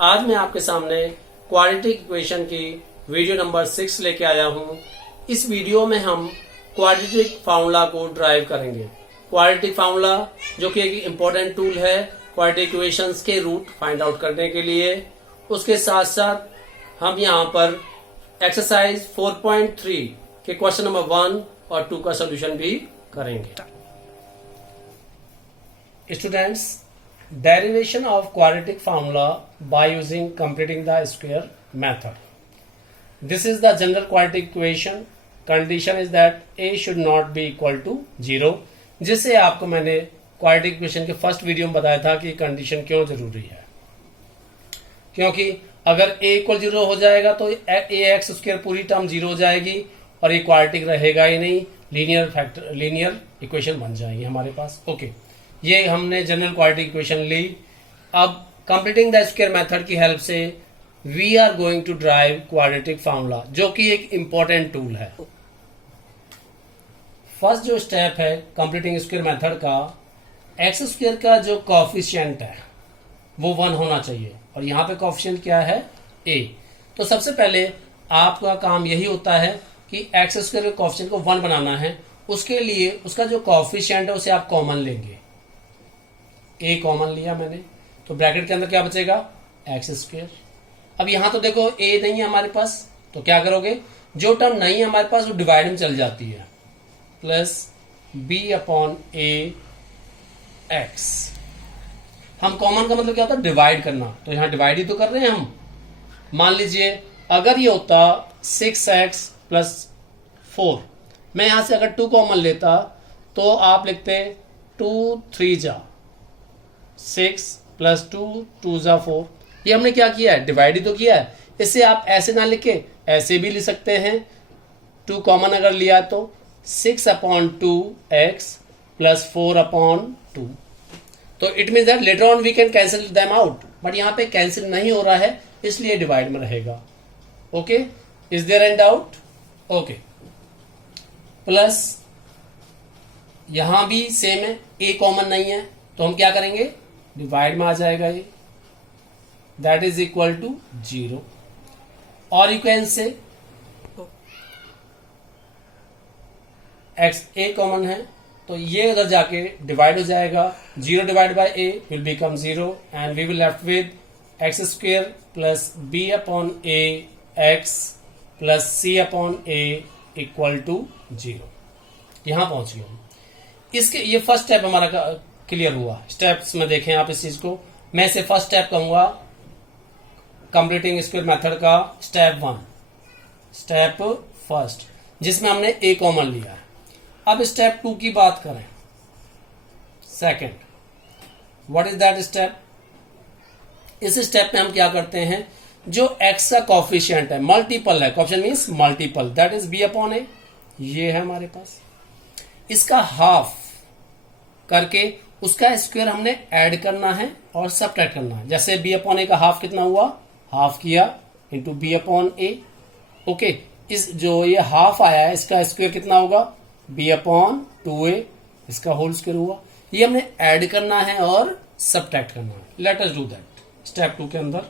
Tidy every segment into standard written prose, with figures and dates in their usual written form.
आज मैं आपके सामने क्वाड्रेटिक इक्वेशन की वीडियो नंबर 6 लेके आया हूं। इस वीडियो में हम क्वाड्रेटिक फार्मूला को ड्राइव करेंगे। क्वाड्रेटिक फार्मूला जो कि एक इम्पोर्टेंट टूल है क्वाड्रेटिक इक्वेशंस के रूट फाइंड आउट करने के लिए। उसके साथ साथ हम यहाँ पर एक्सरसाइज 4.3 के क्वेश्चन नंबर 1 और 2 का सोल्यूशन भी करेंगे। Students, derivation of quadratic formula by using completing the square method. This is the general quadratic equation. Condition is that a should not be equal to 0. जिसे आपको मैंने क्वाड्रेटिक इक्वेशन के first video में बताया था कि कंडीशन क्यों जरूरी है, क्योंकि अगर a इक्वल 0 हो जाएगा तो ए एक्स स्क्वायर पूरी टर्म 0 हो जाएगी और ये क्वाड्रेटिक रहेगा ही नहीं, लीनियर इक्वेशन बन जाएगी हमारे पास। ओके, ये हमने जनरल क्वाड्रेटिक इक्वेशन ली। अब कंप्लीटिंग द स्क्वायर मेथड की हेल्प से we are going to drive quadratic formula, जो कि एक इंपॉर्टेंट टूल है। फर्स्ट जो स्टेप है कंप्लीटिंग स्क्वायर मेथड का, एक्स स्क्वायर का जो कोएफिशिएंट है वो 1 होना चाहिए और यहाँ पे कोएफिशिएंट क्या है, a। तो सबसे पहले आपका काम यही होता है कि एक्स स्क्वायर के कोएफिशिएंट को 1 बनाना है। उसके लिए उसका जो कोएफिशिएंट है उसे आप कॉमन लेंगे। a कॉमन लिया मैंने, तो ब्रैकेट के अंदर क्या बचेगा, एक्स स्क्वायर। अब यहां तो देखो a नहीं है हमारे पास, तो क्या करोगे, जो टर्म नहीं है हमारे पास वो डिवाइड में चल जाती है, plus b upon a x. हम कॉमन का मतलब क्या होता है, डिवाइड करना, तो यहां डिवाइड ही तो कर रहे हैं हम। मान लीजिए अगर ये होता 6x प्लस 4, मैं यहां से अगर 2 कॉमन लेता तो आप लिखते 2 3 जा 6 प्लस 2 2 जा 4। ये हमने क्या किया है, डिवाइड ही तो किया है। इसे आप ऐसे ना लिखे, ऐसे भी लिख सकते हैं। 2 कॉमन अगर लिया तो 6 अपॉन 2 एक्स प्लस 4 अपॉन 2। तो it mean that later on we can cancel them out, but यहां पे कैंसिल नहीं हो रहा है इसलिए डिवाइड में रहेगा। Okay, is there any doubt? Okay, plus यहां भी सेम है, ए कॉमन नहीं है तो हम क्या करेंगे, डिवाइड में आ जाएगा ये, दैट इज इक्वल टू 0। और you can say x a common है तो ये उधर जाके डिवाइड हो जाएगा, 0 divide by a will become 0 and we will left with x square plus b upon a x plus c upon a equal to 0। यहां पहुंच गए हम। इसके ये फर्स्ट स्टेप हमारा क्लियर हुआ। स्टेप्स में देखें आप इस चीज को, मैं इसे फर्स्ट स्टेप कहूंगा कंप्लीटिंग स्क्वायर मेथड का स्टेप 1, स्टेप फर्स्ट, जिसमें हमने ए कॉमन लिया है। अब स्टेप 2 की बात करें, second, what is that step? इस स्टेप में हम क्या करते हैं, जो एक्स का कोएफिशिएंट है मल्टीपल है, coefficient means multiple, that is b upon a, ये है हमारे पास। इसका हाफ करके उसका स्क्वायर हमने ऐड करना है और सबट्रैक्ट करना है। जैसे बी अपॉन ए का हाफ कितना हुआ, हाफ किया इंटू बी अपॉन ए। ओके, इस जो ये हाफ आया है इसका स्क्वायर कितना होगा, बी अपॉन 2a, इसका होल स्क्वायर हुआ। ये हमने ऐड करना है और सबट्रैक्ट करना है। Let us do that step 2 के अंदर।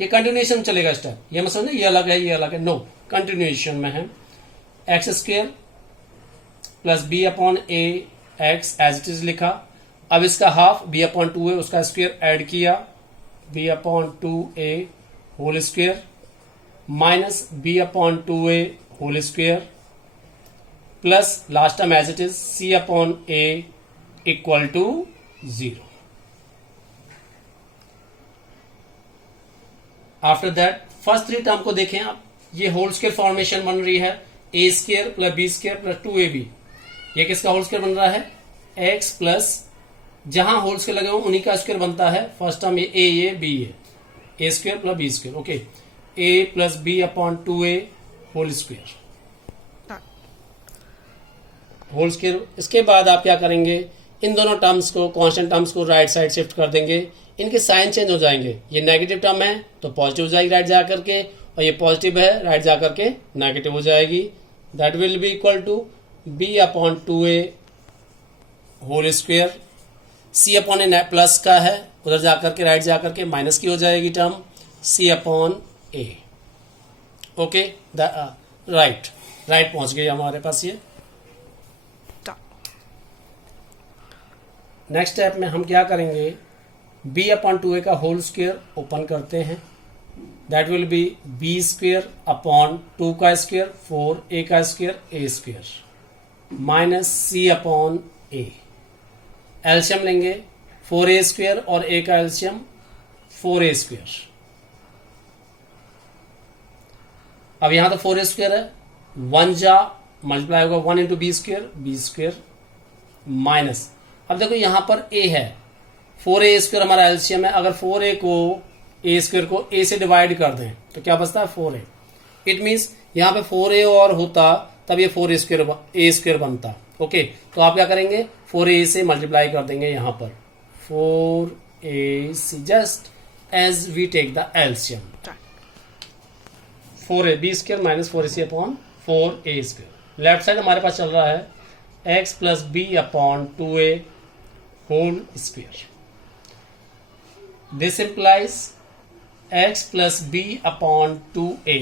ये कंटिन्यूएशन चलेगा स्टेप, ये मतलब ये अलग है ये अलग है, नो, कंटिन्यूएशन में है। X square plus b upon a x as it is लिखा। अब इसका हाफ बी अपॉन 2a, उसका स्क्वायर ऐड किया, b upon 2a whole square minus b upon 2a whole square plus last term as it is c upon a equal to 0। After that first 3 term को देखें आप, ये whole square formation बन रही है, a square plus b square plus 2ab। ये किसका whole square बन रहा है, x प्लस जहां होल स्क्वायर लगे हो उन्हीं का स्क्वायर बनता है। फर्स्ट टर्म ये b है, a square plus b square. Okay, a plus b upon 2a whole square, whole square. इसके बाद आप क्या करेंगे, इन दोनों टर्म्स को, कांस्टेंट टर्म्स को राइट साइड शिफ्ट कर देंगे, इनके साइन चेंज हो जाएंगे। ये नेगेटिव टर्म है तो पॉजिटिव हो जाएगी राइट जाकर के, और ये पॉजिटिव है राइट जाकर के नेगेटिव हो जाएगी। That will be equal to b upon 2a whole square, c upon a plus का है, उधर जाकर के राइट जाकर के माइनस की हो जाएगी term, C upon A। Okay, right पहुंच गई हमारे पास ये। नेक्स्ट स्टेप में हम क्या करेंगे, b अपॉन 2a का होल स्क्वायर ओपन करते हैं, that will B b square upon 2 का स्क्वायर 4a का square a square minus c upon a। एल्शियम लेंगे 4a स्क्वायर और a का एल्शियम 4a स्क्वायर। अब यहां तो 4a स्क्वायर है, 1 जा मल्टीप्लाई होगा 1 इंटू बी स्क्वायर माइनस, अब देखो यहां पर a है, 4a स्क्वायर हमारा एल्शियम है, अगर 4a को a स्क्वायर को a से डिवाइड कर दें तो क्या बचता है 4a। इट मीन्स यहां पे 4a और होता तब ये 4a स्क्वायर बनता। ओके, तो आप क्या करेंगे 4a से मल्टीप्लाई कर देंगे यहां पर 4ac just as we take the LCM, 4a b square minus 4ac upon 4a square. Left side हमारे पास चल रहा है x plus b upon 2a whole square. This implies x plus b upon 2a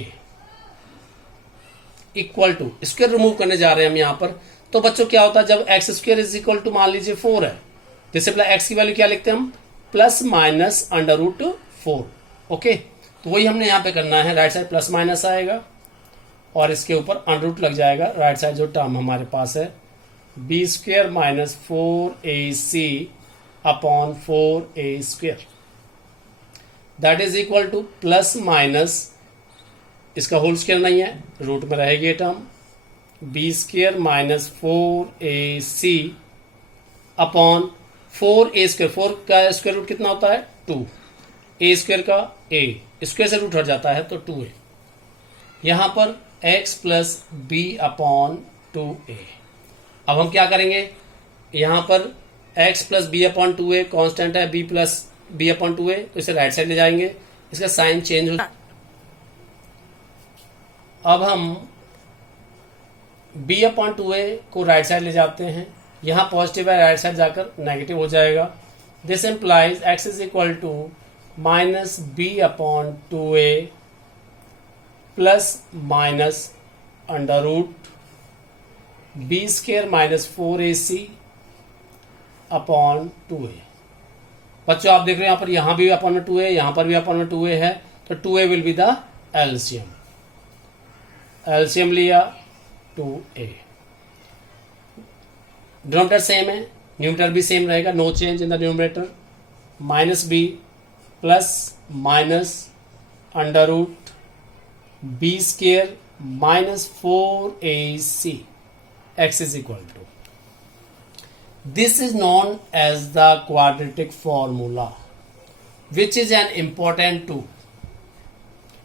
equal to, square remove करने जा रहे हैं हम यहां पर, तो बच्चों क्या होता है जब x square is equal to मान लीजिए 4 है, जैसे एक्स की वैल्यू क्या लिखते हैं हम plus minus under root 4। Okay, तो वही हमने यहां पे करना है, राइट साइड प्लस माइनस आएगा और इसके ऊपर अंडर रूट लग जाएगा, राइट साइड जो टर्म हमारे पास है b square minus 4ac upon 4a square, that is equal to plus minus, इसका होल स्क्वायर नहीं है रूट में रहेगी ये term, b square minus 4ac upon 4a square, 4 का स्क्वायर रूट कितना होता है 2, a स्क्वायर का a स्क्वायर से रूट हट जाता है तो 2a, यहां पर x plus b upon 2a। अब हम क्या करेंगे, यहां पर x plus b upon 2a constant है, b plus b upon 2a, तो इसे राइट साइड ले जाएंगे, इसका साइन चेंज हो। अब हम b अपॉन 2a को राइट साइड ले जाते हैं, यहां पॉजिटिव है राइट साइड जाकर नेगेटिव हो जाएगा। This implies x is equal to minus b upon 2a plus minus under root b square minus 4ac upon 2a। बच्चों आप देख रहे हैं यहां पर, यहां भी अपॉन में 2a, यहां पर भी अपॉन में 2a है, तो 2a will be the LCM, LCM लिया 2a। डिनोमिनेटर सेम है, न्यूमरेटर भी सेम रहेगा, no change in the numerator, minus b plus minus under root b square minus 4ac, x is equal to, this is known as the quadratic formula, which is an important tool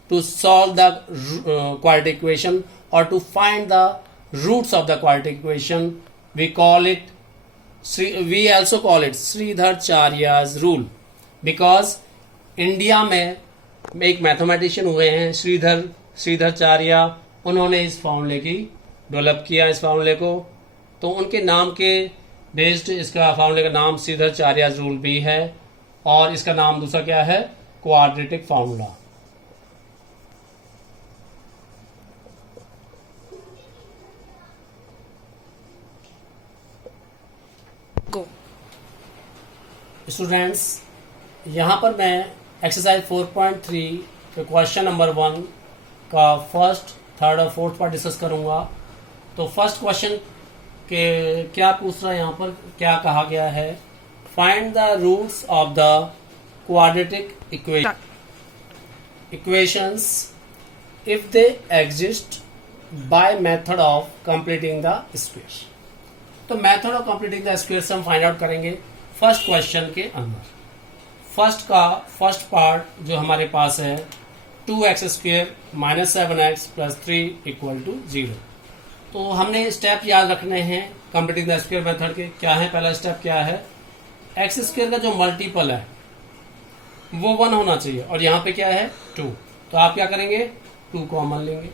to solve the quadratic equation or to find the roots of the quadratic equation. We also call it Sridharacharya's rule, because India में एक mathematician हुए हैं श्रीधराचार्य, उन्होंने इस फॉर्मूले की develop किया, इस फार्मूले को, तो उनके नाम के बेस्ड इसका फार्मूले का नाम श्रीधराचार्याज रूल भी है, और इसका नाम दूसरा क्या है क्वाड्रेटिक फार्मूला। स्टूडेंट्स, यहां पर मैं एक्सरसाइज 4.3 के क्वेश्चन नंबर 1 का फर्स्ट, थर्ड और फोर्थ पार्ट डिस्कस करूंगा। तो फर्स्ट क्वेश्चन के क्या पूछ रहा है, यहाँ पर क्या कहा गया है, find the roots of the quadratic equations if they exist by method of completing the square. तो method of completing the square हम फाइंड आउट करेंगे फर्स्ट क्वेश्चन के अंदर। फर्स्ट पार्ट जो हमारे पास है 2x square minus 7x plus 3 equal to 0। तो हमने स्टेप याद रखने हैं कंप्लीटिंग द स्क्वायर मेथड के। क्या है पहला स्टेप, क्या है एक्स स्क्वायर का जो मल्टीपल है वो 1 होना चाहिए, और यहाँ पे क्या है 2। तो आप क्या करेंगे 2 कॉमन लेंगे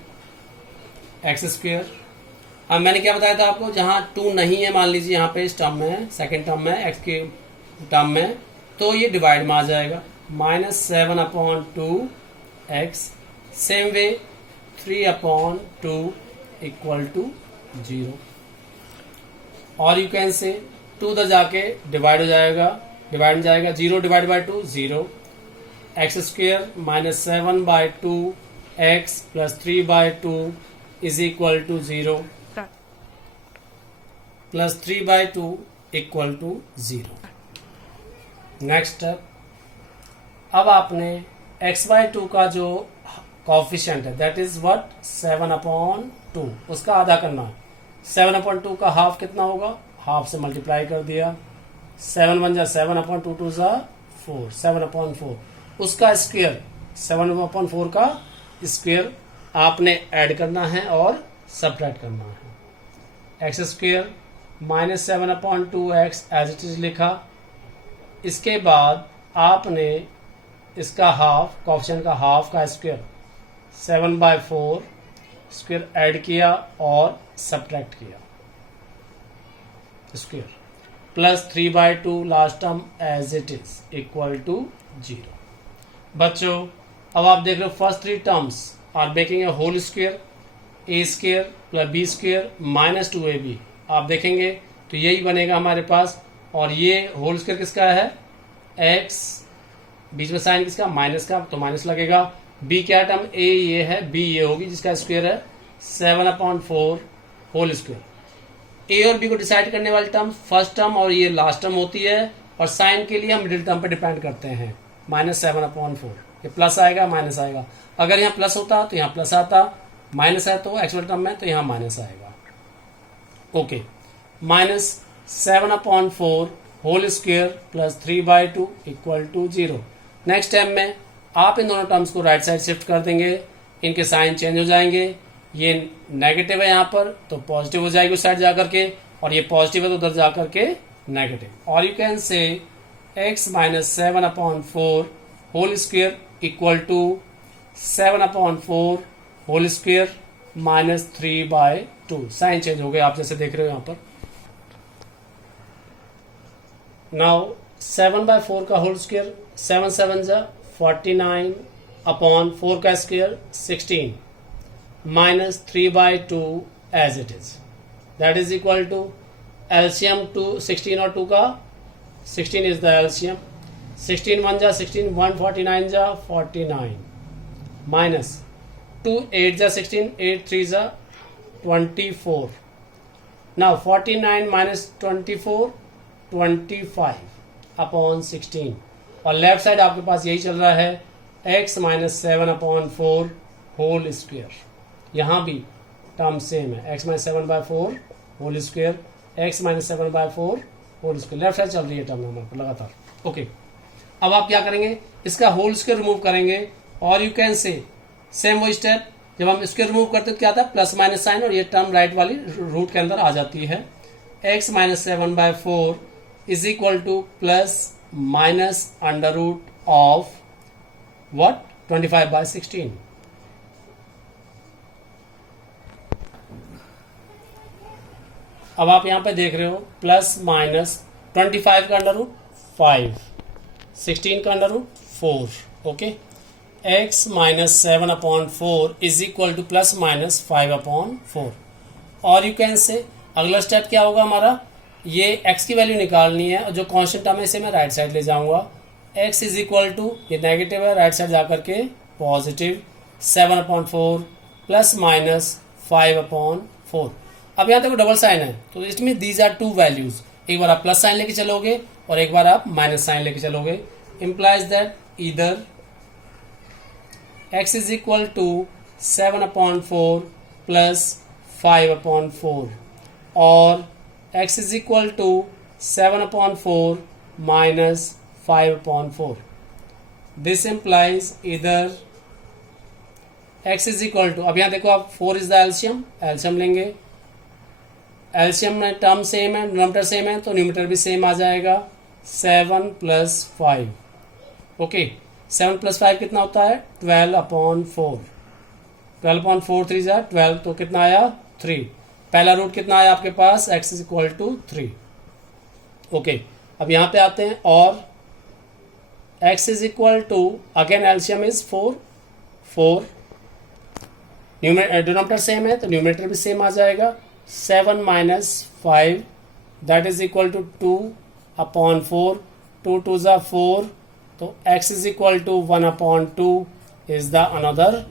एक्स स्क्वायर। अब मैंने क्या बताया था आपको, जहाँ 2 नहीं है, मान लीजिए यहाँ पे इस टर्म में है, सेकेंड टर्म में एक्स के टर्म में, तो ये डिवाइड में आ जाएगा, -7/2 x. Same way 3/2 equal to 0. और you can say 2 उधर जाके डिवाइड हो जाएगा, डिवाइड में जाएगा 0 divide by 2 0. X square minus 7/2 x plus 3/2 is equal to 0 plus 3/2 equal to 0. Next step, अब आपने x/2 का जो कॉफिशिएंट है दैट इज व्हाट 7/2 उसका आधा करना है. 7/2 का हाफ कितना होगा, हाफ से मल्टीप्लाई कर दिया. 7 1 जा 7/2 2 जा 4 7/4 उसका स्क्वायर 7/4 का स्क्वायर आपने ऐड करना है और सब्ट्रैक्ट करना है. X square minus 7/2 x as it is लिखा. इसके बाद आपने इसका हाफ कॉफिशिएंट का हाफ का स्क्वायर 7/4 स्क्वायर ऐड किया और सब्ट्रैक्ट किया square plus 3/2 last term as it is equal to 0. बच्चों अब आप देख रहे हो first 3 terms are making a whole square a square plus b square minus 2ab. आप देखेंगे तो यही बनेगा हमारे पास. और ये होल स्क्वायर किसका है, x, बीच में साइन किसका माइनस का तो माइनस लगेगा. b क्या टर्म a ये है, b ये होगी जिसका स्क्वायर है 7/4 होल स्क्वायर. a और b को डिसाइड करने वाली टर्म फर्स्ट टर्म और ये लास्ट टर्म होती है. और साइन के लिए हम मिडिल टर्म पे डिपेंड करते हैं माइनस 7/4. ये प्लस आएगा माइनस आएगा. अगर यहाँ प्लस होता तो यहाँ प्लस आता, माइनस है तो एक्चुअल टर्म में तो यहाँ माइनस आएगा. Okay, minus 7/4 whole square plus 3/2 equal to 0. Next step में आप इन दोनों टर्म्स को राइट साइड शिफ्ट कर देंगे, इनके साइन चेंज हो जाएंगे. ये नेगेटिव है यहाँ पर तो पॉजिटिव हो जाएगी उस साइड जाकर के, और ये पॉजिटिव है तो उधर जाकर के नेगेटिव. और you can say x minus 7/4 whole square equal to 7/4 whole square minus 3/2. Sign change हो गए आप जैसे देख रहे हो यहाँ पर. नाउ 7/4 का होल स्क्वायर 7 7 जा 49/4 का square 16 minus 3/2 as it is that is equal to LCM 2 16 और 2 का 16 इज द एलसीएम. 16 1 जा 16 149 जा 49 माइनस 2 8 जा 16 8 3 जा 24. Now 49 minus 24 25/16. और लेफ्ट साइड आपके पास यही चल रहा है x माइनस 7/4 होल स्क्वायर. यहां भी टर्म सेम है x minus 7/4 whole square x minus 7/4 whole square. Left side चल रही है टर्म हमारे पर लगातार. ओके, अब आप क्या करेंगे, इसका होल स्क्वायर रिमूव करेंगे. और यू कैन से सेम वो स्टेप जब हम स्क्वायर रिमूव करते तो क्या आता है प्लस माइनस साइन, और ये टर्म राइट वाली रूट के अंदर आ जाती है. x minus 7/4 is equal to plus minus under root of what 25/16. अब आप यहां पे देख रहे हो प्लस माइनस 25 का अंडर रूट 5 16 का under root 4. Okay, x minus 7/4 is equal to plus minus 5/4. और यू कैन से अगला स्टेप क्या होगा हमारा, ये x की वैल्यू निकालनी है और जो कांस्टेंट टर्म है इसे मैं राइट साइड ले जाऊंगा. x इज इक्वल टू ये नेगेटिव है राइट साइड जाकर के पॉजिटिव 7/4 प्लस माइनस 5/4. अब यहाँ तक डबल साइन है तो इसमें दीज आर 2 वैल्यूज. एक बार आप प्लस साइन लेके चलोगे और एक बार आप माइनस साइन लेके चलोगे. Implies that either x is equal to 7/4 plus 5/4 और x is equal to 7/4 minus 5/4. This implies either x is equal to, अब यहाँ देखो आप 4 is the LCM, LCM लेंगे. LCM में टर्म सेम है, डिनोमिनेटर सेम है तो न्यूमरेटर भी सेम आ जाएगा 7 प्लस 5. ओके, 7 प्लस 5 कितना होता है 12/4. 12/4 3 जा 12 तो कितना आया 3. पहला रूट कितना आया आपके पास x is equal to 3. Okay, अब यहां पे आते हैं और x is equal to again LCM is 4 4, denominator same है तो न्यूमरेटर भी सेम आ जाएगा. 7 minus 5 that is equal to 2 upon 4. 2 2 ज़ा 4, तो x is equal to 1 upon 2 is the another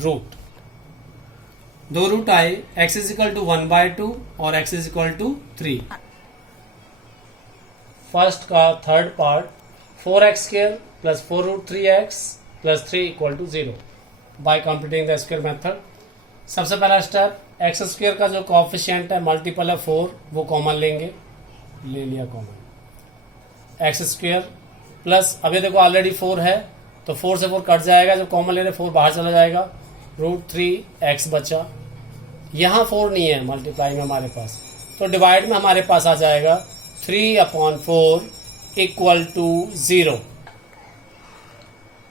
root. दो रूट आए, x इज इक्वल टू 1/2 और x is equal to 3. First का third part 4x² plus 4 root 3x plus 3 equal to 0 by completing the square method. सबसे पहला step, x² का जो coefficient है multiple है 4, वो कॉमन लेंगे, ले लिया कॉमन. x² प्लस, अभी देखो ऑलरेडी 4 है तो 4 से 4 कट जाएगा, जब कॉमन ले रहे 4 बाहर चला जाएगा, रूट 3x बचा. यहाँ 4 नहीं है मल्टीप्लाई में हमारे पास, तो डिवाइड में हमारे पास आ जाएगा 3 अपॉन 4 इक्वल टू 0.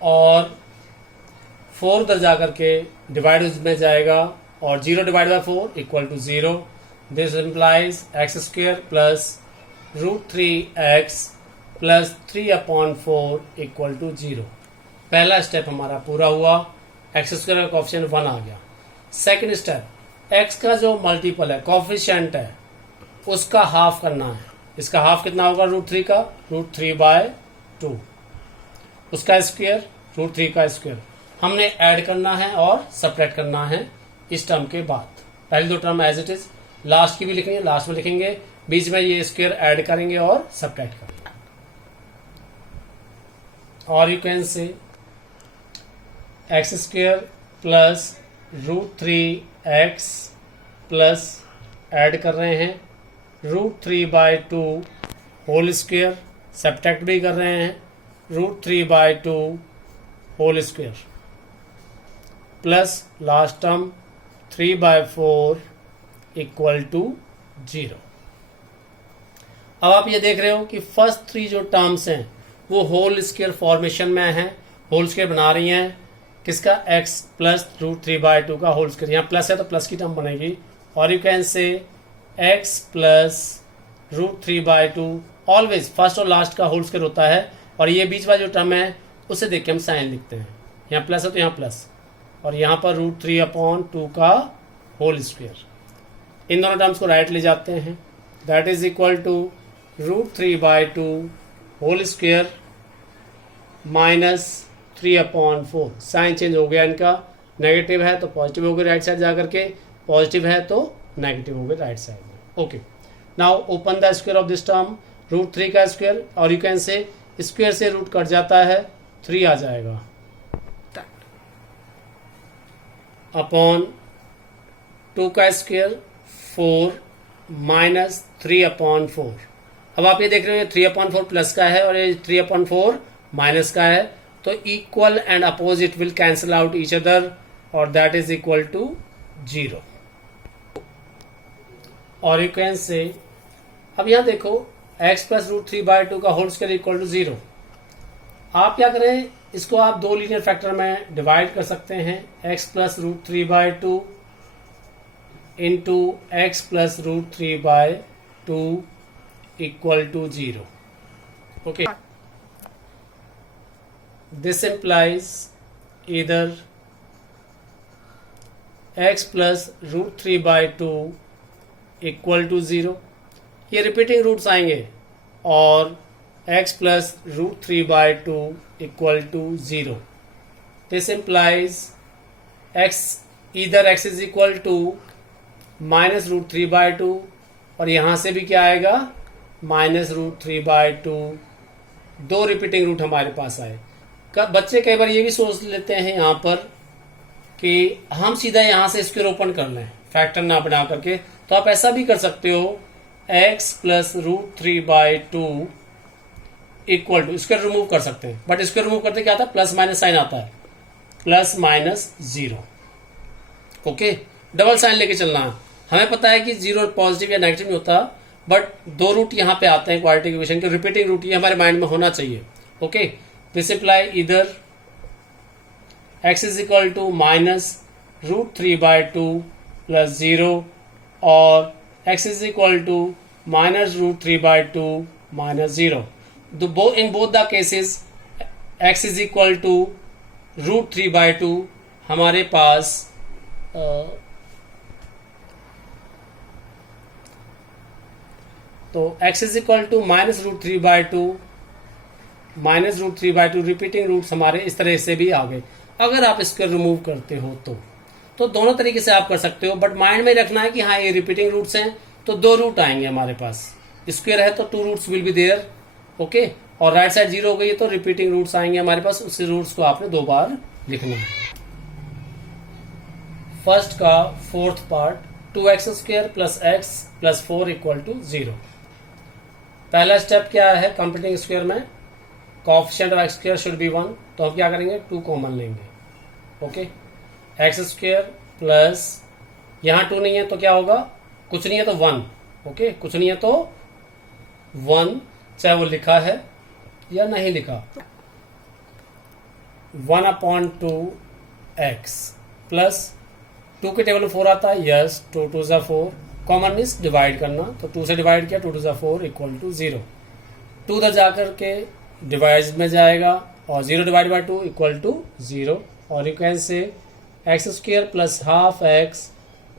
और 4 उधर जाकर के डिवाइड में जाएगा और 0 divide by 4 equal to 0. This implies x² plus root 3x plus 3 upon 4 equal to 0. पहला स्टेप हमारा पूरा हुआ, x² का कोएफिशिएंट 1 आ गया. सेकंड स्टेप, x का जो मल्टीपल है कोएफिशिएंट है उसका हाफ करना है. इसका हाफ कितना होगा रूट 3 का, रूट 3/2. उसका स्क्वायर रूट 3 का स्क्वायर. हमने ऐड करना है और सब्ट्रैक्ट करना है इस टर्म के बाद. पहली दो term as it is, last की भी लिखनी है, लास्ट में लिखेंगे, बीच में ये स्क्वायर ऐड करेंगे और सब्ट्रैक्ट करेंगे. और यू कैन से x² plus root 3x plus add कर रहे हैं रूट 3/2 होल स्क्वायर, सब्ट्रैक्ट भी कर रहे हैं root 3/2 whole square plus last term 3/4 equal to 0. अब आप ये देख रहे हो कि फर्स्ट 3 जो टर्म्स हैं वो होल स्क्वायर फॉर्मेशन में हैं, होल स्क्वायर बना रही हैं. किसका, x प्लस रूट 3/2 का होल स्क्वायर. यहाँ प्लस है तो प्लस की टर्म बनेगी. और you can say x plus root 3/2, always first और लास्ट का होल स्क्वायर होता है. और ये बीच वाला जो टर्म है उसे देख के हम साइन लिखते हैं. यहाँ प्लस है तो यहाँ प्लस, और यहाँ पर रूट 3/2 का होल स्क्वायर. इन दोनों टर्म्स को राइट ले जाते हैं. That is equal to root 3/2 whole square minus 3/4. Sign change हो गया इनका, नेगेटिव है तो पॉजिटिव हो गए राइट साइड जाकर के, पॉजिटिव है तो नेगेटिव हो गए राइट साइड में. Okay, now open the square of this term, root 3 का स्क्वायर, और यू कैन से स्क्वायर से रूट कट जाता है 3 आ जाएगा अपॉन 2 का स्क्वायर 4 माइनस 3/4. अब आप ये देख रहे हो 3/4 प्लस का है और ये 3/4 माइनस का है, तो equal and opposite will cancel out each other और दैट इज इक्वल टू 0. और यू कैन से, अब यहां देखो x प्लस रूट 3/2 का होल स्क्वायर इक्वल टू 0. आप क्या करें, इसको आप दो लीनियर फैक्टर में डिवाइड कर सकते हैं. x plus root 3/2 into x plus root 3/2 equal to 0. Okay, this implies either x plus root 3/2 equal to 0. ये रिपीटिंग रूट्स आएंगे और x plus root 3/2 equal to 0. This implies either x is equal to minus root 3/2 और यहां से भी क्या आएगा minus root 3/2. दो रिपीटिंग रूट हमारे पास आए. बच्चे कई बार ये भी सोच लेते हैं यहाँ पर कि हम सीधा यहाँ से स्क्वायर ओपन कर लें फैक्टर ना बना करके, तो आप ऐसा भी कर सकते हो. x plus root 3/2 equal to, square remove कर सकते हैं, बट स्क्वायर रिमूव करते क्या आता है, प्लस माइनस साइन आता है, plus minus 0. Okay, double sign लेके चलना है. हमें पता है कि 0 पॉजिटिव या नेगेटिव नहीं होता, बट दो रूट यहाँ पे आते हैं क्वाड्रेटिक इक्वेशन के, रिपीटिंग रूट ये हमारे माइंड में होना चाहिए. ओके, दिस इम्प्लाई इधर x is equal to minus root 3/2 plus 0 और x is equal to minus root 3/2 minus 0. In both the cases x is equal to root 3/2 हमारे पास तो x is equal to -√3/2 -√3/2 repeating roots हमारे इस तरह से भी आ गए। अगर आप स्क्वायर रिमूव करते हो तो दोनों तरीके से आप कर सकते हो, बट माइंड में रखना है कि हाँ ये रिपीटिंग रूट्स हैं तो 2 रूट आएंगे हमारे पास। स्क्वायर है तो 2 roots will be there, okay. और राइट साइड 0 हो गई तो रिपीटिंग रूट्स आएंगे हमारे पास, उसी रूट्स को आपने 2 बार लिखना है। फर्स्ट का 4th पार्ट 2x² + x + 4 = 0। पहला स्टेप क्या है कंप्लीटिंग स्क्वायर में, coefficient of x² should be 1, तो हम क्या करेंगे 2 कॉमन लेंगे, ओके। x² प्लस यहां 2 नहीं है तो क्या होगा, कुछ नहीं है तो 1, ओके, कुछ नहीं है तो 1, चाहे वो लिखा है या नहीं लिखा। 1/2x प्लस 2 के टेबल में 4 आता है, यस, 2 2 ज़ा 4, कॉमन इज डिवाइड करना, तो 2 से डिवाइड किया, 2 2 ज़ा 4 = 0। 2 उधर जाकर के डिवाइड में जाएगा और 0 डिवाइड बाई 2 = 0, और यू कैन से x² + ½ x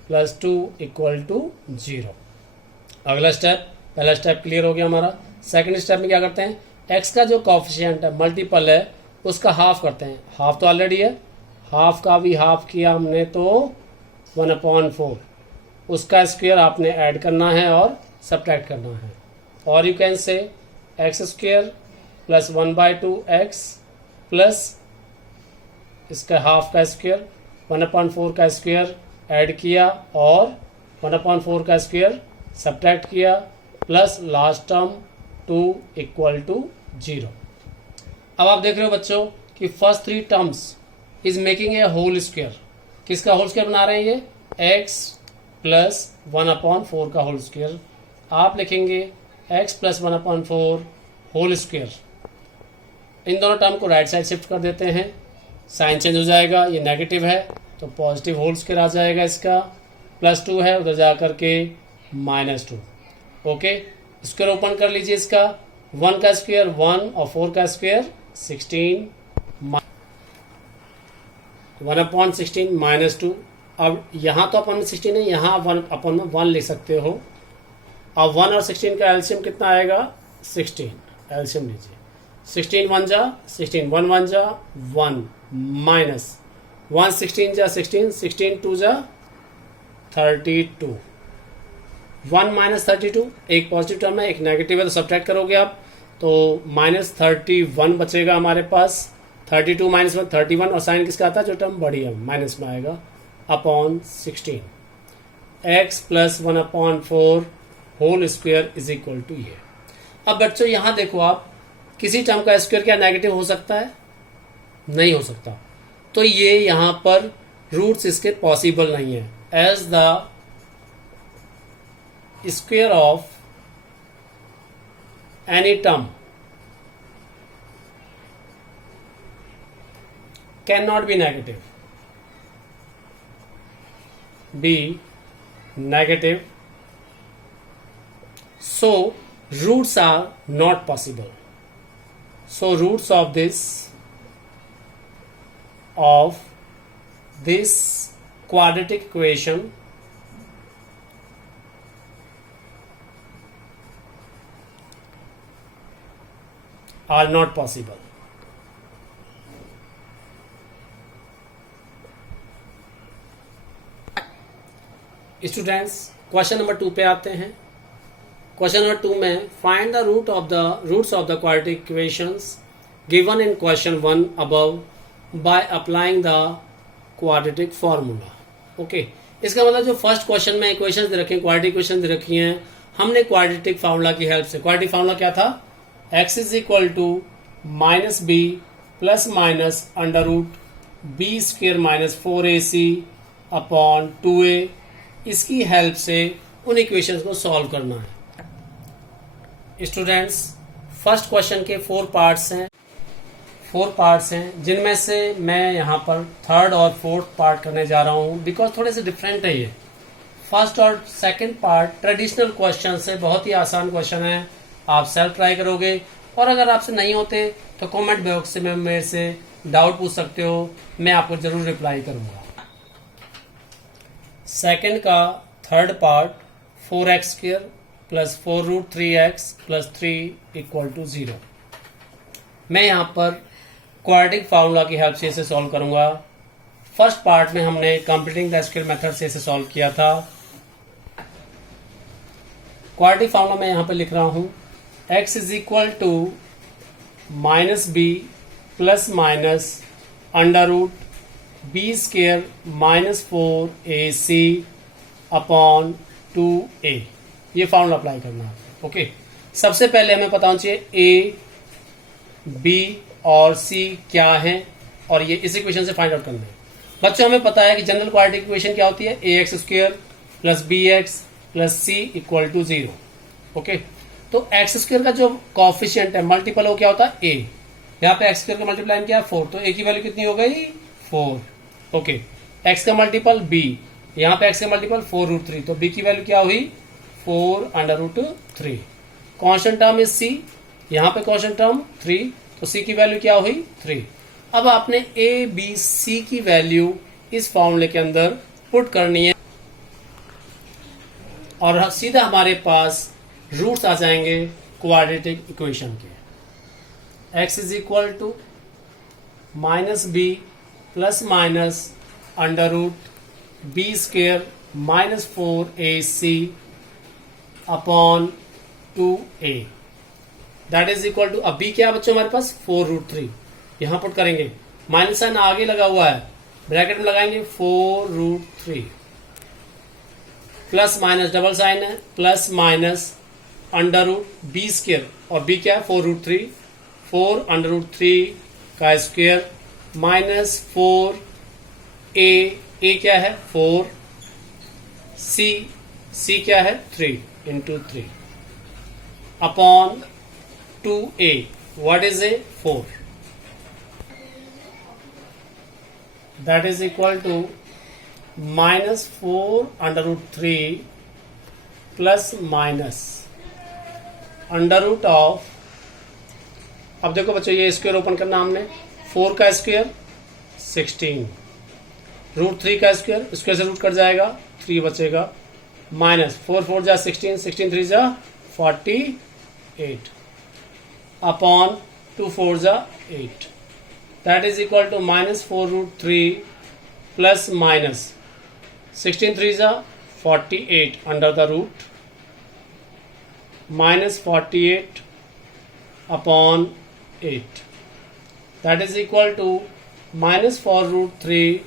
+ 2 = 0। अगला स्टेप, पहला स्टेप क्लियर हो गया हमारा। सेकंड स्टेप में क्या करते हैं, x का जो कोएफिशिएंट है मल्टीपल है उसका हाफ करते हैं। हाफ तो ऑलरेडी है, हाफ का भी हाफ किया हमने तो 1/4, उसका स्क्वायर आपने ऐड करना है और सब्ट्रैक्ट करना है, और यू कैन से x² + 1/2x प्लस इसका हाफ का स्क्वायर 1/4 का स्क्वायर ऐड किया और 1/4 का स्क्वायर सब्ट्रैक्ट किया, प्लस लास्ट टर्म 2 = 0। अब आप देख रहे हो बच्चों कि first 3 terms is making a whole square. किसका होल स्क्वायर बना रहे हैं ये, x + 1/4 का होल स्क्वायर। आप लिखेंगे x + 1/4 होल स्क्वायर। इन दोनों टर्म को राइट साइड शिफ्ट कर देते हैं, साइन चेंज हो जाएगा, ये नेगेटिव है तो पॉजिटिव होल स्क्वायर आ जाएगा, इसका +2 है उधर जा करके -2, ओके। स्क्वायर ओपन कर लीजिए, इसका 1 का स्क्वायर 1 और 4 का स्क्वायर 16, 1/16 -2। अब यहाँ तो अपन में 16 है, यहाँ अपन में 1 लिख सकते हो। अब 1 और 16 का एलसीएम कितना आएगा, 16, एलसीएम लीजिए, 16 1 जा 16, 1 1 जा 1, माइनस 1 16 जा 16, 16 2 जा 32, 1 - 32 एक पॉजिटिव टर्म है, एक नेगेटिव है, तो सब्ट्रैक्ट करोगे आप तो -31 बचेगा हमारे पास। 32 - 1 31, और साइन किसका आता है, जो टर्म बड़ी है माइनस में आएगा, अपॉन 16। x + 1/4 होल स्क्वायर = ये। अब बच्चों यहां देखो, आप किसी टर्म का स्क्वायर क्या नेगेटिव हो सकता है, नहीं हो सकता, तो ये यहां पर रूट्स इसके पॉसिबल नहीं है। As the square of any term can not be negative, so roots are not possible. So roots of this quadratic equation are not possible. Students question number 2 पे आते हैं। क्वेश्चन नंबर 2 में find the roots of the quadratic equations given in question 1 above by applying the quadratic formula. Okay, इसका मतलब जो first question में equations दे रखे हैं, क्वाड्रेटिक इक्वेशन दे रखी हैं, हमने क्वाड्रेटिक फार्मूला की हेल्प से, क्वाड्रेटिक फार्मूला क्या था, x = -b ± √b² - 4ac upon 2a, इसकी हेल्प से उन इक्वेशंस को सॉल्व करना है। स्टूडेंट्स फर्स्ट क्वेश्चन के 4 पार्ट्स हैं जिनमें से मैं यहाँ पर 3rd और 4th पार्ट करने जा रहा हूँ, बिकॉज थोड़े से डिफरेंट है ये। फर्स्ट और सेकंड पार्ट ट्रेडिशनल क्वेश्चन है, बहुत ही आसान क्वेश्चन है, आप सेल्फ ट्राई करोगे, और अगर आपसे नहीं होते तो कमेंट बॉक्स में मेरे से डाउट पूछ सकते हो, मैं आपको जरूर रिप्लाई करूंगा। सेकंड का third part 4x² plus 4√3x plus 3 equal to 0। मैं यहाँ पर क्वाड्रेटिक फार्मूला की हेल्प से इसे सॉल्व करूंगा। फर्स्ट पार्ट में हमने कंप्यूटिंग द स्क्वायर मेथड से इसे सॉल्व किया था। क्वाड्रेटिक फार्मूला मैं यहाँ पे लिख रहा हूं, x is equal to minus b plus minus under root b square minus 4ac upon 2a। ये फार्मूला अप्लाई करना है। ओके, सबसे पहले हमें पता होना चाहिए a, b और c क्या है, और ये इस इक्वेशन से फाइंड आउट करना है। बच्चों, हमें पता है कि जनरल क्वाड्रेटिक इक्वेशन क्या होती है, ax² plus bx plus c equal to 0। Okay, तो x² का जो कॉफिशिएंट है, मल्टीपल, वो क्या होता है a। यहाँ पे x² का मल्टीप्लाई क्या है 4, तो a की वैल्यू कितनी हो गई 4। ओके, x का मल्टीपल b, यहाँ पे x का मल्टीपल 4√3, तो b की वैल्यू क्या हुई 4√3। कॉन्स्टेंट टर्म इज c, यहाँ पे कॉन्स्टेंट टर्म 3, तो c की वैल्यू क्या हुई 3। अब आपने a b c की वैल्यू इस फॉर्मूले के अंदर पुट करनी है और सीधा हमारे पास रूट्स आ जाएंगे क्वाड्रेटिक इक्वेशन के। x is equal to minus b plus minus under root b square minus 4ac upon 2a that is equal to, अब b क्या है बच्चों हमारे पास 4√3, यहां पुट करेंगे, माइनस साइन आगे लगा हुआ है, ब्रैकेट में लगाएंगे 4√3 प्लस माइनस डबल साइन है, plus minus under root b square, और b क्या है 4√3, 4√3 का स्क्वेयर माइनस 4a क्या है 4, c क्या है 3 into 3 upon 2a, what is a 4, that is equal to minus 4√3 plus minus under root of, अब देखो बच्चों ये स्क्वायर ओपन करना हमने, 4 का स्क्वायर 16, √3 का स्क्वायर, स्क्वायर से रूट कट जाएगा 3 बचेगा, माइनस 4 जा 16, 16 3 जा 48 अपॉन 2 4 जा 8, that is equal to minus 4√3 plus minus 16 3 जा 48 under the root minus 48 upon 8, that is equal to minus 4√3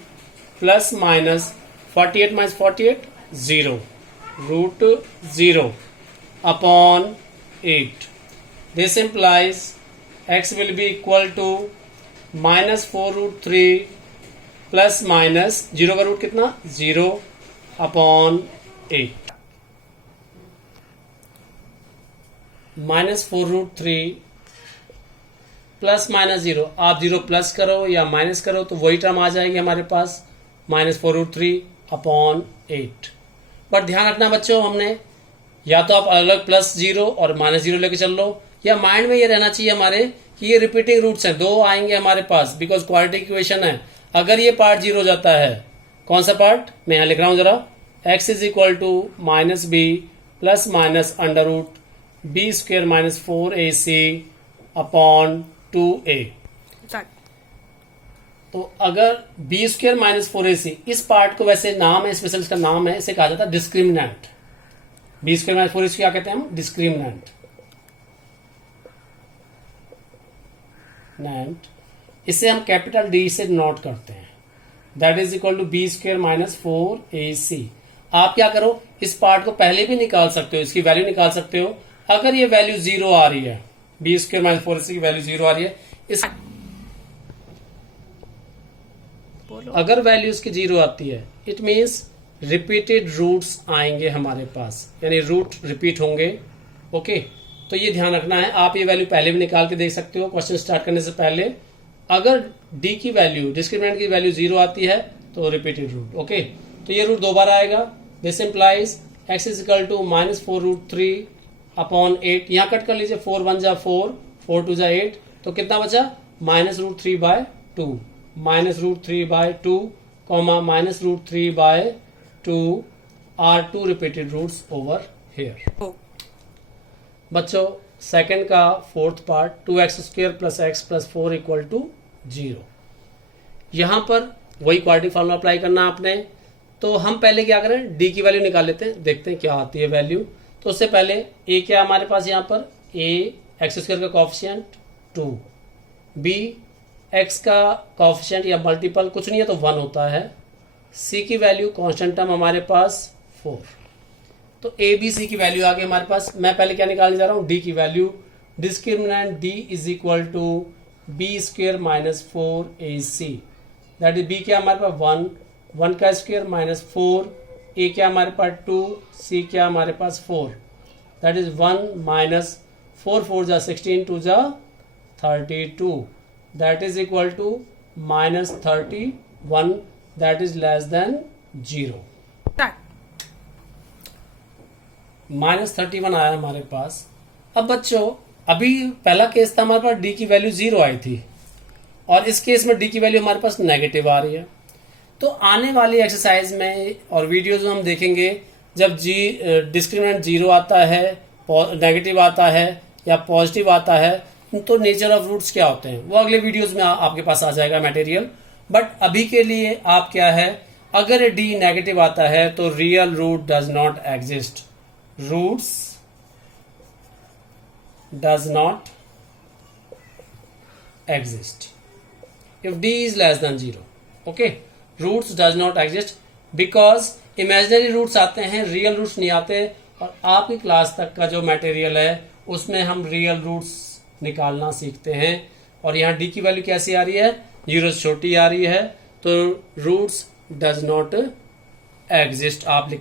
plus minus 48 minus 48 0 √0 upon 8। This implies x will be equal to minus 4√3 plus minus 0 का root कितना 0 upon 8, minus 4√3 plus minus 0, आप 0 plus करो या minus करो तो वही term आ जाएगी हमारे पास, माइनस 4√3 अपॉन 8। बट ध्यान रखना बच्चों, हमने या तो आप अलग प्लस 0 और माइनस 0 लेके चल लो, या माइंड में ये रहना चाहिए हमारे कि ये रिपीटिंग रूट्स हैं, दो आएंगे हमारे पास, बिकॉज क्वाड्रेटिक इक्वेशन है। अगर ये पार्ट 0 हो जाता है, कौन सा पार्ट मैं यहां लिख रहा हूं जरा, x is equal to minus b plus minus under root b square minus 4ac upon 2a। तो अगर बी स्क्वेयर माइनस 4ac, इस पार्ट को वैसे नाम है, स्पेशल इसका नाम है, इसे कहा जाता है discriminant. B square minus 4ac क्या कहते हैं हम, डिस्क्रिमिनेंट। इसे हम कैपिटल डी से नोट करते हैं, that is equal to b square minus 4ac। आप क्या करो, इस पार्ट को पहले भी निकाल सकते हो, इसकी वैल्यू निकाल सकते हो। अगर ये वैल्यू 0 आ रही है, बी स्क्वेयर माइनस 4ac की वैल्यू 0 आ रही है, इस अगर वैल्यू इसकी 0 आती है, इट मीन्स रिपीटेड रूट्स आएंगे हमारे पास, यानी रूट रिपीट होंगे। ओके, तो ये ध्यान रखना है। आप ये वैल्यू पहले भी निकाल के देख सकते हो क्वेश्चन स्टार्ट करने से पहले। अगर डी की वैल्यू, डिस्क्रिमिनेंट की वैल्यू 0 आती है तो रिपीटेड रूट। ओके, तो ये रूट 2 बार आएगा। This implies x is equal to minus 4√3 upon 8, यहाँ कट कर लीजिए, 4 1 जा 4, 4 2 जा 8, तो कितना बचा minus √3 by 2 minus root 3 by 2 comma minus root 3 by 2 are 2 repeated roots over here. बच्चों सेकंड का fourth part 2x² plus x plus 4 equal to 0। यहां पर वही क्वाड्रेटिक फार्मूला अप्लाई करना आपने। तो हम पहले क्या करें, d की वैल्यू निकाल लेते हैं, देखते हैं क्या आती है वैल्यू। तो उससे पहले a क्या हमारे पास यहाँ पर, a x² का कॉफिशिएंट 2, b x का कॉफिशिएंट या मल्टीपल कुछ नहीं है तो 1 होता है, c की वैल्यू कांस्टेंट टर्म हमारे पास 4। तो a b c की वैल्यू आ गई हमारे पास। मैं पहले क्या निकालने जा रहा हूं, d की value. Discriminant d is equal to b² minus 4ac, that is b क्या हमारे पास 1 का स्क्वायर माइनस 4, a क्या हमारे पास 2, c क्या हमारे पास 4, दैट इज 1 माइनस 4 4 जा 16 2 जा 32, that is equal to minus 31, that is less than 0। Minus 31 आया हमारे पास। अब बच्चों अभी पहला केस था हमारे पास d की वैल्यू 0 आई थी, और इस केस में d की वैल्यू हमारे पास नेगेटिव आ रही है। तो आने वाली एक्सरसाइज में और वीडियोज में हम देखेंगे जब डिस्क्रिमिनेंट 0 आता है, नेगेटिव आता है या पॉजिटिव आता है, तो नेचर ऑफ रूट्स क्या होते हैं वो अगले वीडियोज में आपके पास आ जाएगा मटेरियल। बट अभी के लिए आप क्या है, अगर d नेगेटिव आता है तो real root does not exist, roots does not exist if d is less than 0. okay, roots does not exist because imaginary roots आते हैं, real roots नहीं आते। और आपकी क्लास तक का जो मटेरियल है उसमें हम रियल रूट्स निकालना सीखते हैं। और यहाँ d की वैल्यू कैसी आ रही है, 0 छोटी आ रही है, तो रूट्स डज नॉट एग्जिस्ट आप